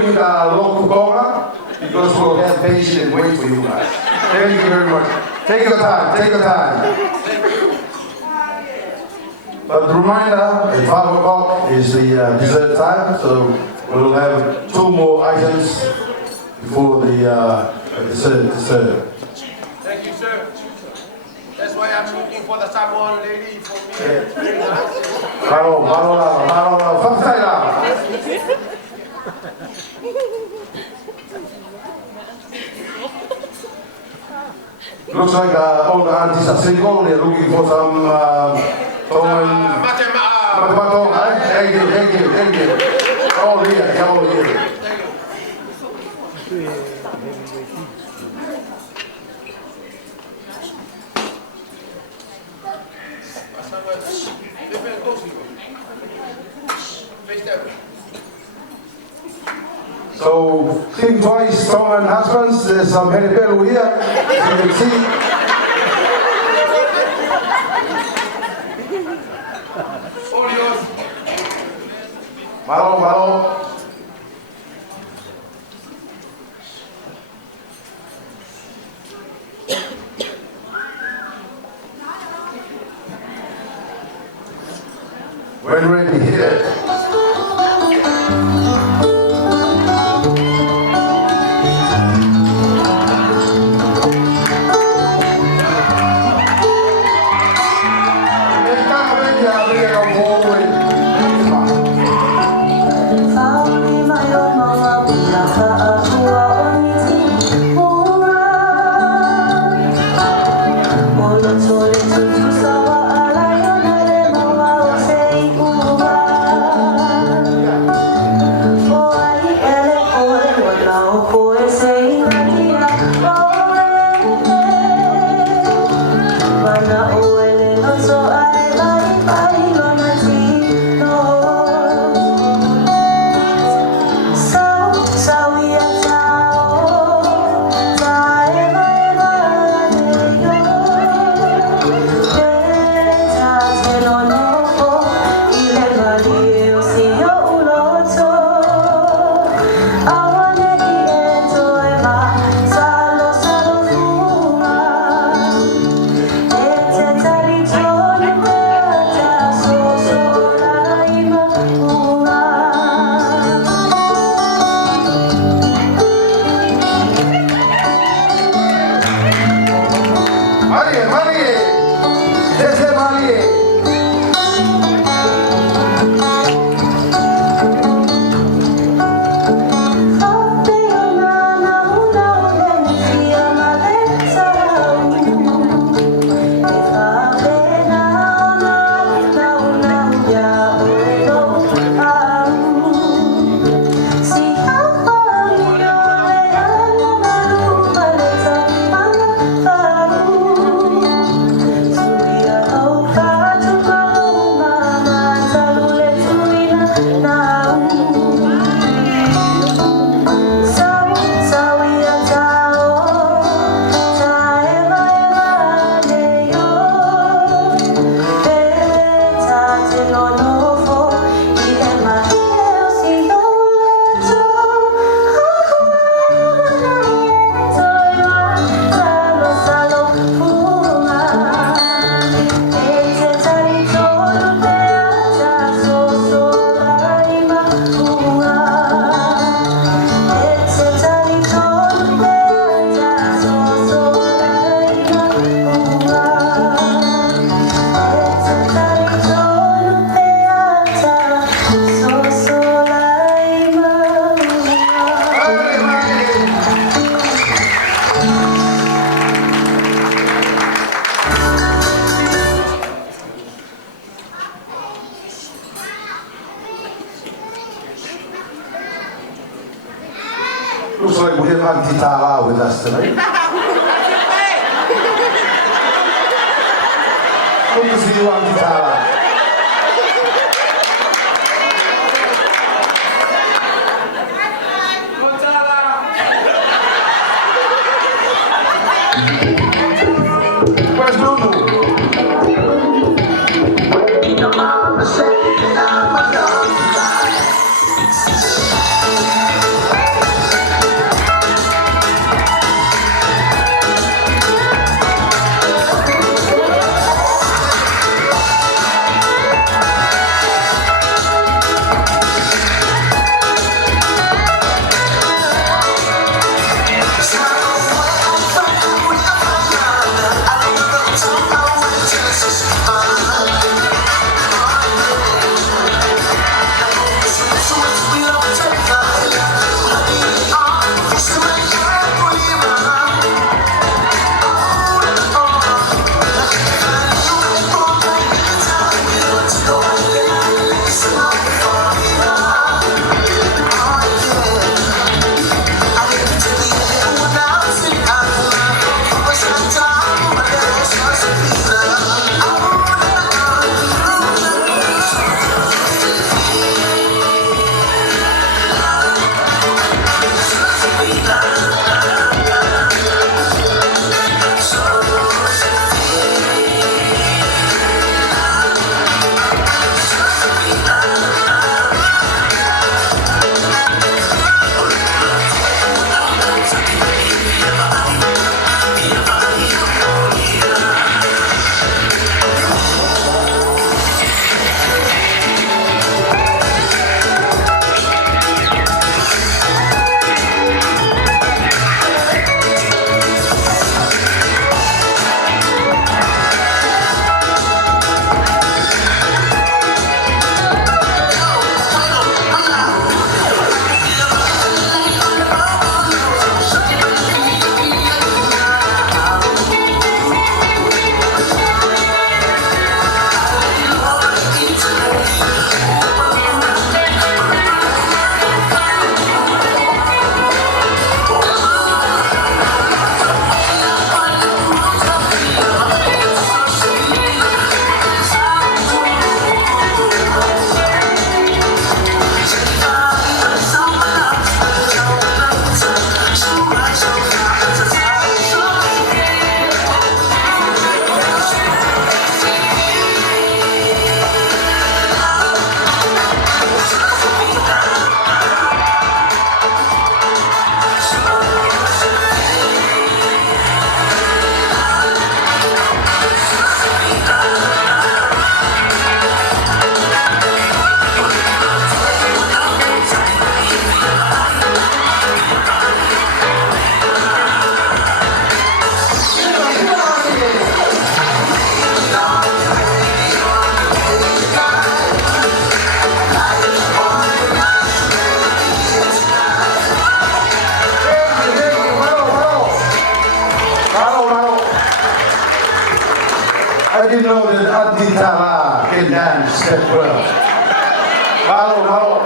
including the local cola, because we'll have patience and wait for you guys. Thank you very much. Take your time, take your time. But the reminder, at 5 o'clock is the dessert time, so we'll have 2 more items before the dessert. Thank you, sir. That's why I'm looking for the Samoan lady for me. Looks like all the aunties are single. They're looking for some matong. Thank you. All here. So, think twice, Tom and husbands. There's some heripelu here, as you can see. All yours. Malo. When ready, hit it. Looks like we have Auntie Tala with us tonight. Good to see you, Auntie Tala. Where's Lulu? I didn't know that Auntie Tala can dance that well. Mahalo, mahalo.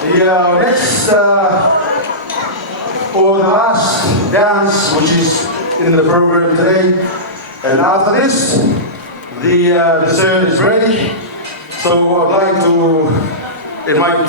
The next, or the last dance, which is in the program today, and after this, the dessert is ready. So I'd like to invite